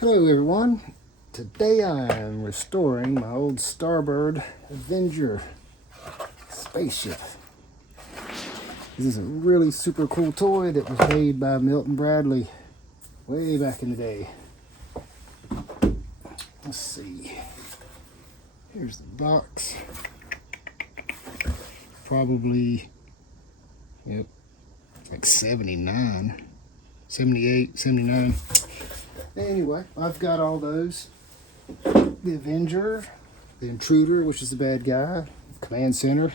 Hello everyone, today I am restoring my old Starbird Avenger spaceship. This is a really super cool toy that was made by Milton way back in the day. Let's see, here's the box. Probably, like 79, 78, 79. Anyway, I've got all those. The Avenger, the Intruder, which is the bad guy, Command Center,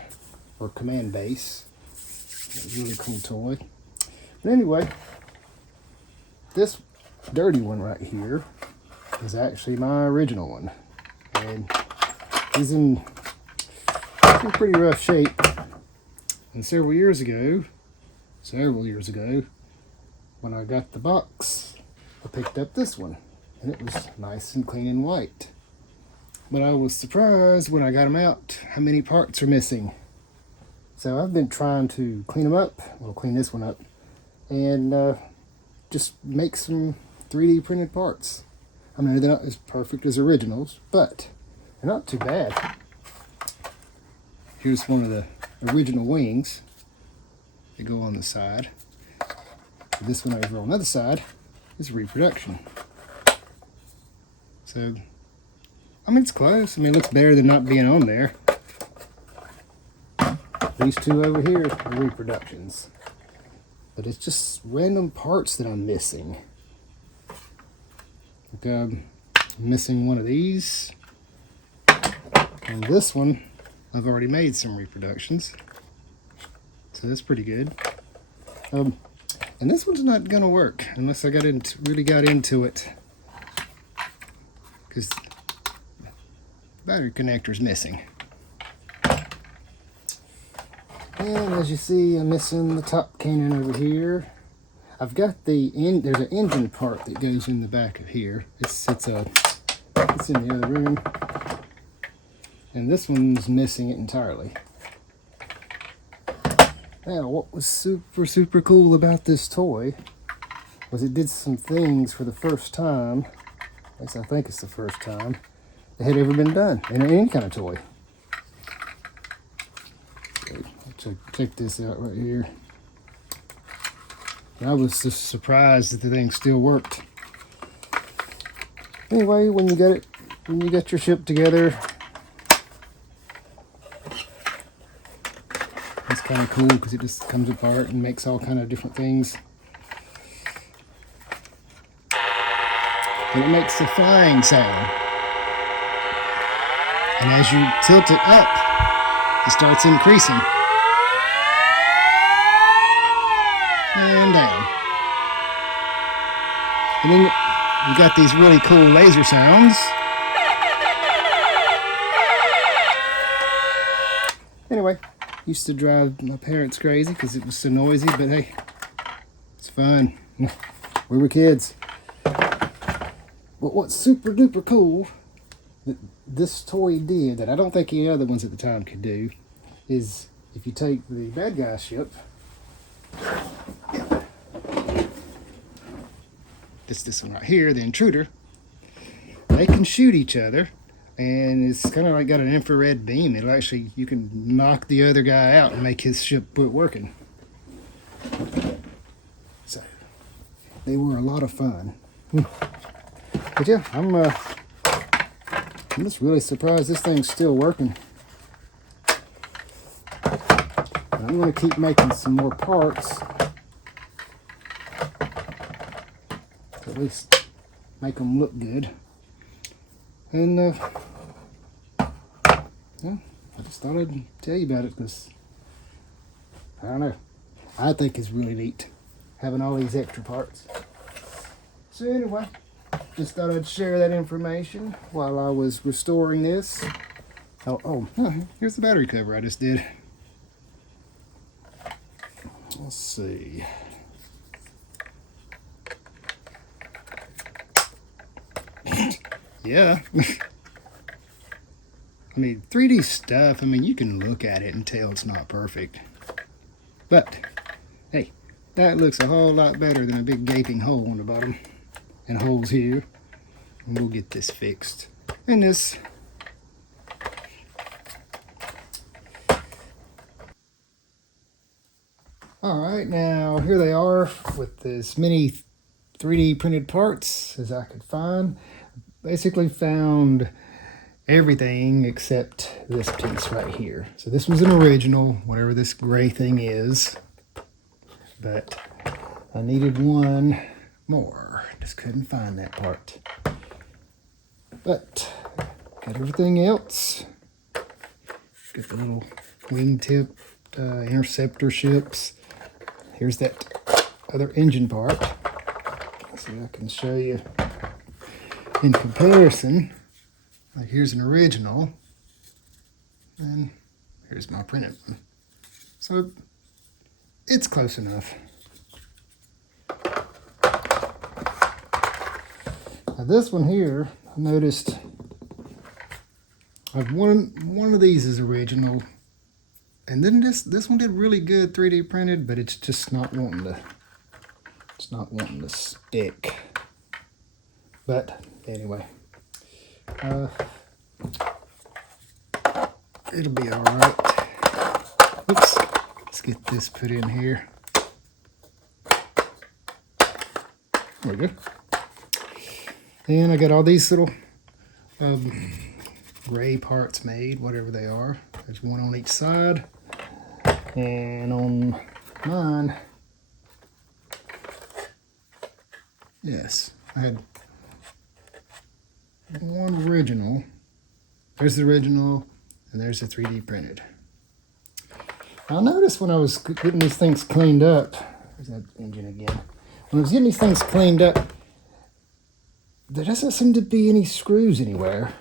or Command Base. A really cool toy. But anyway, this dirty one right here is actually my original one. And he's in pretty rough shape. And several years ago, when I got the box, I picked up this one, and it was nice and clean and white. But I was surprised when I got them out how many parts are missing. So I've been trying to clean them up, clean this one up, and just make some 3D printed parts. I mean, they're not as perfect as originals, but they're not too bad. Here's one of the original wings that go on the side. This one over on the other side is reproduction. So, I mean, it's close. I mean, it looks better than not being on there. These two over here are reproductions. But it's just random parts that I'm missing. Like, I'm missing one of these. And this one, I've already made some reproductions. So that's pretty good. And this one's not gonna work unless I really got into it, because the battery connector's missing. And as you see, I'm missing the top cannon over here. I've got there's an engine part that goes in the back of here. It's in the other room, and this one's missing it entirely. Now, what was super cool about this toy was it did some things for the first time, at least I think it's the first time, that had ever been done in any kind of toy. So, check this out right here. I was just surprised that the thing still worked. Anyway, when you get your ship together, it's kind of cool because it just comes apart and makes all kind of different things. And it makes a flying sound. And as you tilt it up, it starts increasing. And down. And then you got these really cool laser sounds. Anyway, used to drive my parents crazy because it was so noisy, but hey, it's fun. We were kids. But what's super duper cool that this toy did that I don't think any other ones at the time could do is if you take the bad guy ship, this one right here, the Intruder, they can shoot each other. And it's kind of like got an infrared beam. You can knock the other guy out and make his ship quit working. So, they were a lot of fun. But yeah, I'm just really surprised this thing's still working. But I'm going to keep making some more parts. At least make them look good. And I just thought I'd tell you about it because, I don't know, I think it's really neat having all these extra parts. So anyway, just thought I'd share that information while I was restoring this. Here's the battery cover I just did. Let's see. Yeah. I mean, 3D stuff, you can look at it and tell it's not perfect. But, hey, that looks a whole lot better than a big gaping hole on the bottom and holes here. and we'll get this fixed. And this, all right, now here they are with as many 3D printed parts as I could find. Basically found everything except this piece right here. So this was an original, whatever this gray thing is, but I needed one more. Just couldn't find that part. But got everything else. Got the little wingtip interceptor ships. Here's that other engine part. So I can show you in comparison. Like here's an original, and here's my printed one. So it's close enough. Now this one here, I noticed I've one of these is original, and then this one did really good 3D printed, but it's just not wanting to stick. But anyway, it'll be all right. Oops, let's get this put in here. There we go. And I got all these little gray parts made, whatever they are. There's one on each side. And on mine, yes, I had one original. There's the original, and there's the 3D printed. I noticed when I was getting these things cleaned up, there's that engine again. When I was getting these things cleaned up, there doesn't seem to be any screws anywhere.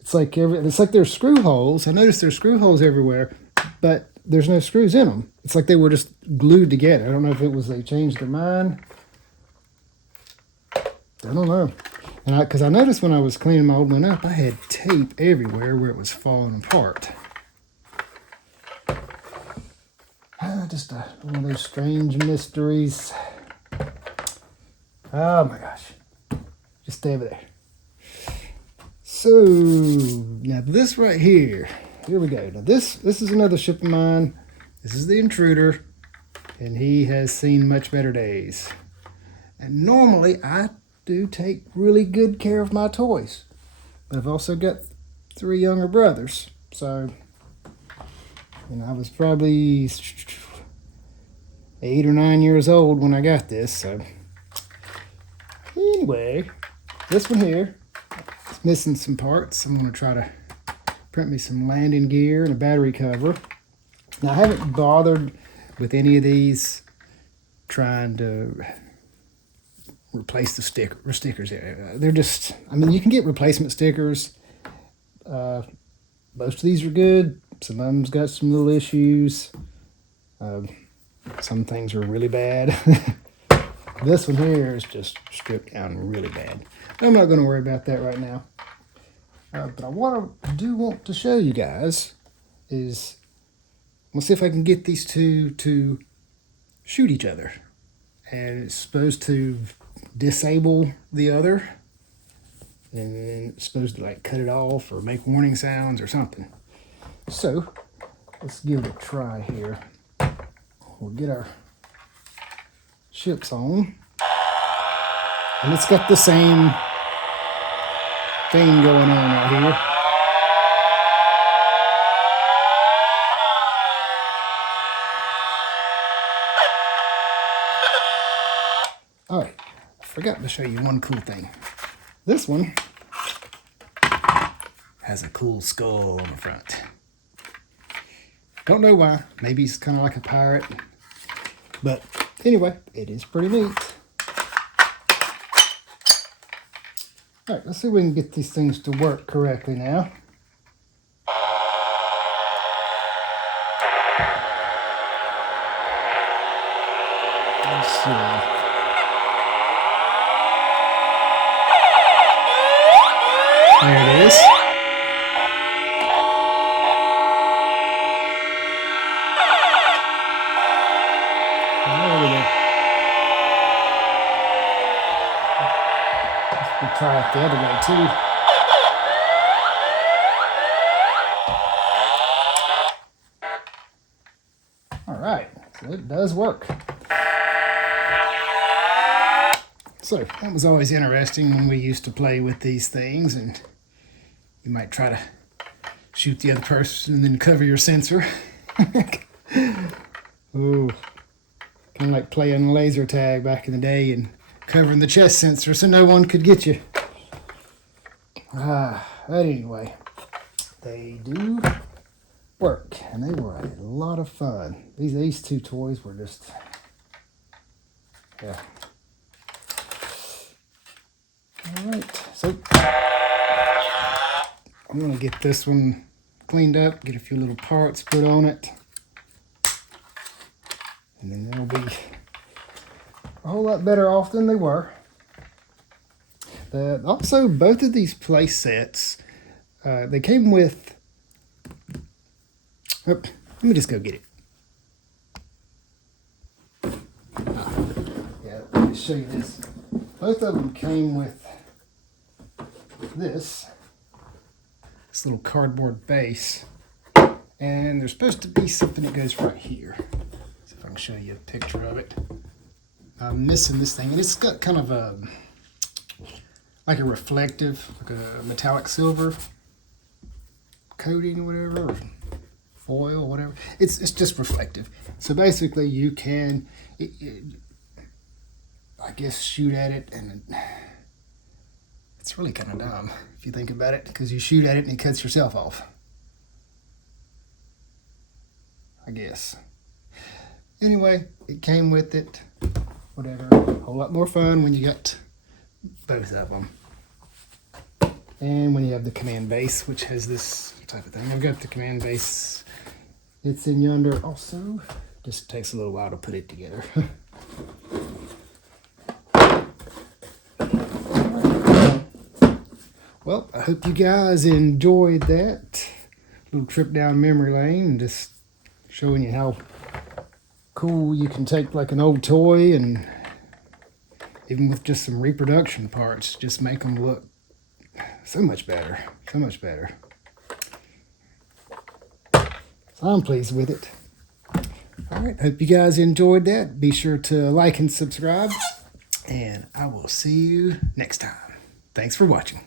It's like there's screw holes. I noticed there's screw holes everywhere, but there's no screws in them. It's like they were just glued together. I don't know if it was they changed their mind. I don't know. And because I noticed when I was cleaning my old one up, I had tape everywhere where it was falling apart. Just one of those strange mysteries. Oh my gosh. Just stay over there. So, now this right here. Here we go. Now this is another ship of mine. This is the Intruder. And he has seen much better days. And normally I do take really good care of my toys. But I've also got 3 younger brothers. So, I was probably 8 or 9 years old when I got this. So, anyway, this one here is missing some parts. I'm going to try to print me some landing gear and a battery cover. Now, I haven't bothered with any of these trying to replace the stickers. They're just, you can get replacement stickers. Most of these are good. Some of them's got some little issues. Some things are really bad. This one here is just stripped down really bad. I'm not going to worry about that right now. But I do want to show you guys is, we'll see if I can get these two to shoot each other. And it's supposed to disable the other. And it's supposed to like cut it off or make warning sounds or something. So, let's give it a try here. We'll get our ships on. And it's got the same thing going on right here. Oh, I forgot to show you one cool thing. This one has a cool skull on the front. Don't know why. Maybe he's kind of like a pirate. But anyway, it is pretty neat. All right, let's see if we can get these things to work correctly now. Let's see. There it is. We'll try it the other way too. All right, so it does work. So that was always interesting when we used to play with these things, and you might try to shoot the other person and then cover your sensor. Ooh, kind of like playing laser tag back in the day and covering the chest sensor so no one could get you. But anyway, they do work, and they were a lot of fun. These two toys were just, yeah. All right, so I'm gonna get this one cleaned up, get a few little parts put on it, and then they'll be a whole lot better off than they were. Also, both of these play sets, they came with, let me just go get it. Yeah, let me show you this. Both of them came with this little cardboard base, and there's supposed to be something that goes right here. See if I can show you a picture of it. I'm missing this thing, and it's got kind of a like a reflective, like a metallic silver coating or whatever, or foil or whatever. It's just reflective. So basically you can, I guess, shoot at it, and it's really kind of dumb if you think about it, because you shoot at it and it cuts yourself off, I guess. Anyway, it came with it, whatever. A whole lot more fun when you got both of them. And when you have the command base, which has this type of thing. I've got the command base. It's in yonder also. Just takes a little while to put it together. Well, I hope you guys enjoyed that little trip down memory lane, and just showing you how cool you can take like an old toy, and even with just some reproduction parts, just make them look so much better, so much better. So I'm pleased with it. All right, hope you guys enjoyed that. Be sure to like and subscribe, and I will see you next time. Thanks for watching.